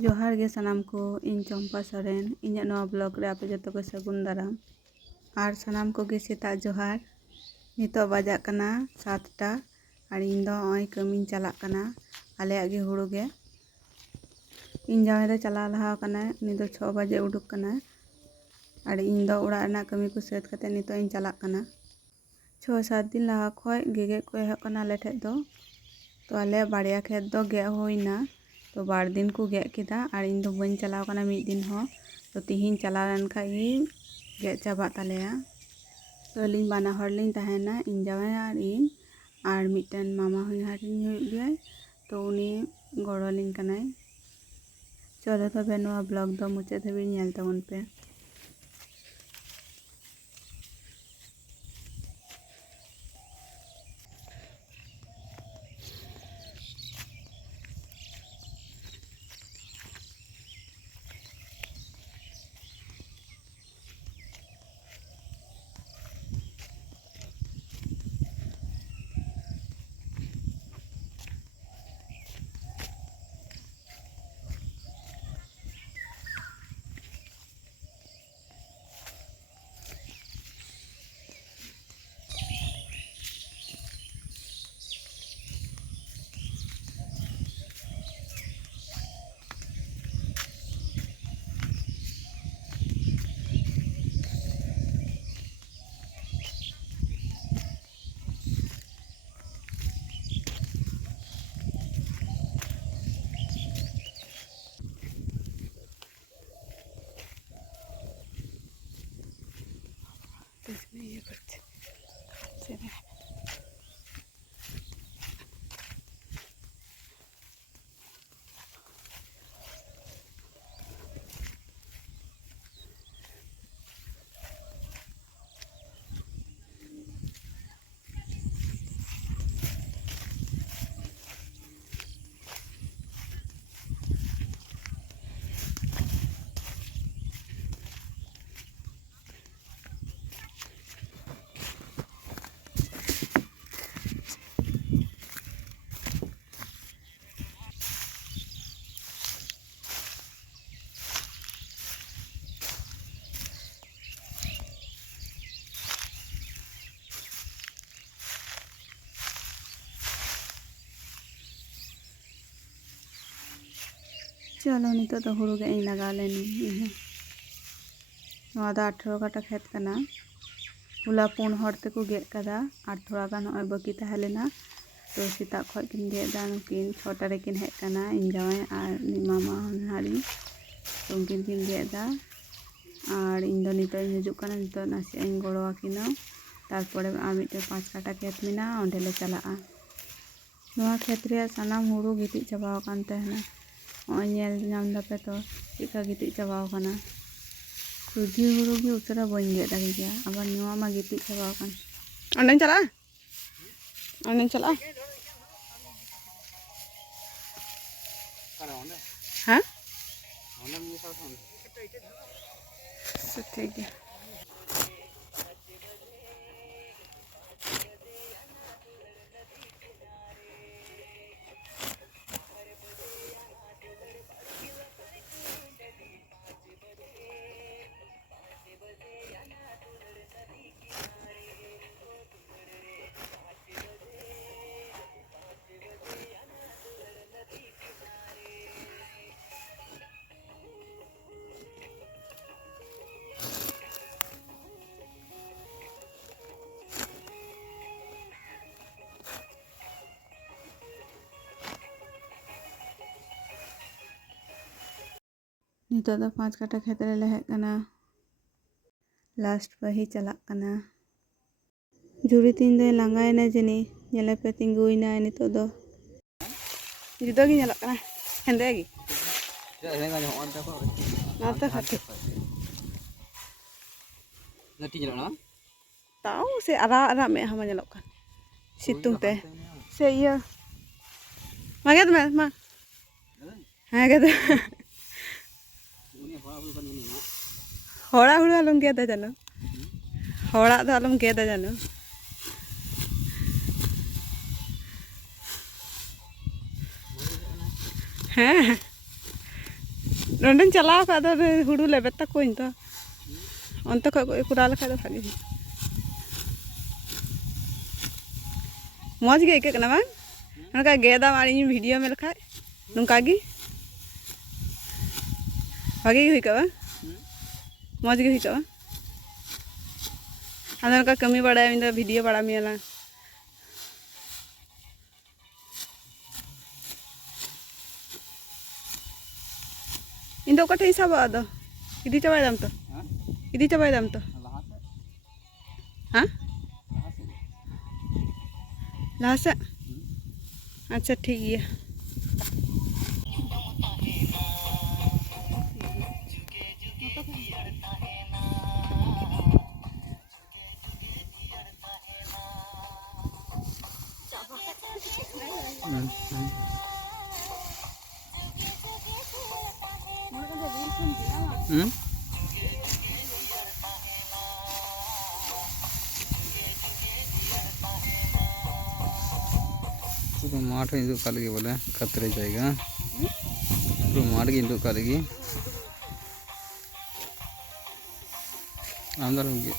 जोहार गे सनाम को इन चंपा सोरेन इन ब्लॉग रे आपे जो को सगुन दाराम और सनाम को गे सेता जोहार नितो बजा कना 7टा और इन दो ओय कमिन चला कना आले गे हुड़ू गे इन जावे दे चला लहा कना उनी दो 6 बजे उडुक कना और इन दो उड़ा ना कमी को सेत कते नितो इन चला कना 6-7 दिन लहा खय गेगे को एह कना ले ठे दो तो आले बाड़िया खेत दो गे होइना तो 2 दिन को गे किदा और इन दो बन चलाव कना मिद दिन हो तो तिहिन चला लेन खाई गे चाबा तलेया तो लिंग बाना हर लिंग तहना इन जावे और मिटन मामा हुई हारिन हुई गया तो उनी गड़ो लिंग कनाय चलो तबे नोआ ब्लॉग दो मुचाद धाबी नेल ताबोन पे। इसमें ये कुछ चलो नितो तो हुड़ू गे लगा लेनी 18 काटा खेत कना हुला 4 हर तेको गेद कदा और थोड़ा गान नय बाकी तहे लेना तो सेता खय किन गेदा नुकिन 6टा रे किन हेज कना इन जावे और मामा हारी तो उनकिन किन गेदा और इन दो नितो हिजुक कना नितो नासे इन गड़ो आकिना तारपरे आ मिटे 5 काटा खेत मेना ओंडे ले चला नोआ खेत रे सनाम हुड़ू गिति चाबाव कान तहना नेल नाम दापे तो चिका गिति चाबाव काना सुधी हुड़ू गी उतरा बन गेद दाड़ी गया आबार नोआ मा गिति चाबाव कान ओंडे चला हाँ ठीक है नितो दो 5 काटा खेत रे हेज कना लास्ट पही चला कना जुड़ी तीन दो लांगायना जनी नेले पे तिंगुइना नितो दो जुदा गी नेला कना हेंदे गी नाता खाते नटी नेला ना ताऊ से आरा आरा में हम नेलो कान सितुंग ते से ये मागे तो मा हां गे हड़ा हुड़ आलम गेदा जानो हड़ा दो आलम गेदा जानो हाँ नोंडेन चलाव का दो हुड़ू लेबे तकोइन तो अंत को कुरा लेखा दो भागे मौज गे के कना बांग नका गेदा मार इन वीडियो में लेखा नुका गी भागे हुई का मौज गे हुई का आदर का कमी बड़ा इन वीडियो बड़ा मिला इन दो कठे हिसाब आदो इदी चबाय दाम तो इदी चबाय दाम तो हाँ लासा अच्छा ठीक है माठ इंदू का लगी बोले खतरे जाएगा पूरा माठ के इंदू का लगी अंदर होंगे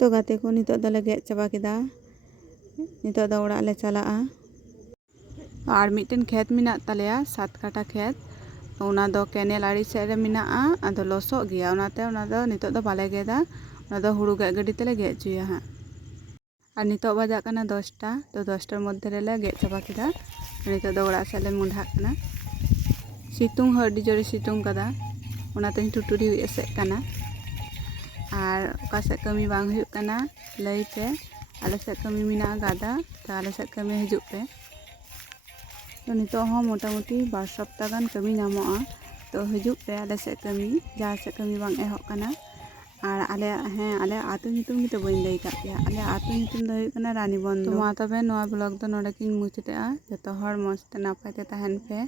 तो गाते को नितो दले गेज चाबा केदा नितो द ओड़ा ले चला और मिटन खेत मिना तलेया 7 काटा खेत ओना दो केनेल आड़ी सेड रे मिना आदो लसो गया ओनाते ओना दो नितो द बाले गेदा ओना दो हुड़ू गेज गडी तेले गेज जुया हां और नितो बजा कना 10टा तो 10टार मध्य रे ले गेज चाबा केदा नितो द ओड़ा से ले मुंढा कना सितुंग हडी जोरे सितुंग कदा ओनाते टुटुरी एसे कना और ओकासे कमी बांग हुयुग कना लई पे आले से कमी मिना गादा तो आले से कमी हिजुग पे तो नितो हो मोटामुटी 2 सप्ताह गान कमी नामोआ तो हिजुग पे आले से कमी जहाँ से कमी बांग एहब कना और आले हाँ आले आतु नितुम की तो बइन लई का पे आले आतु नितुम दो हुयुग कना रानी बंधु तो मा तबे नोआ ब्लॉग दो नोडे किन मुचाते जतो हर मस्त नापाय ते तहन पे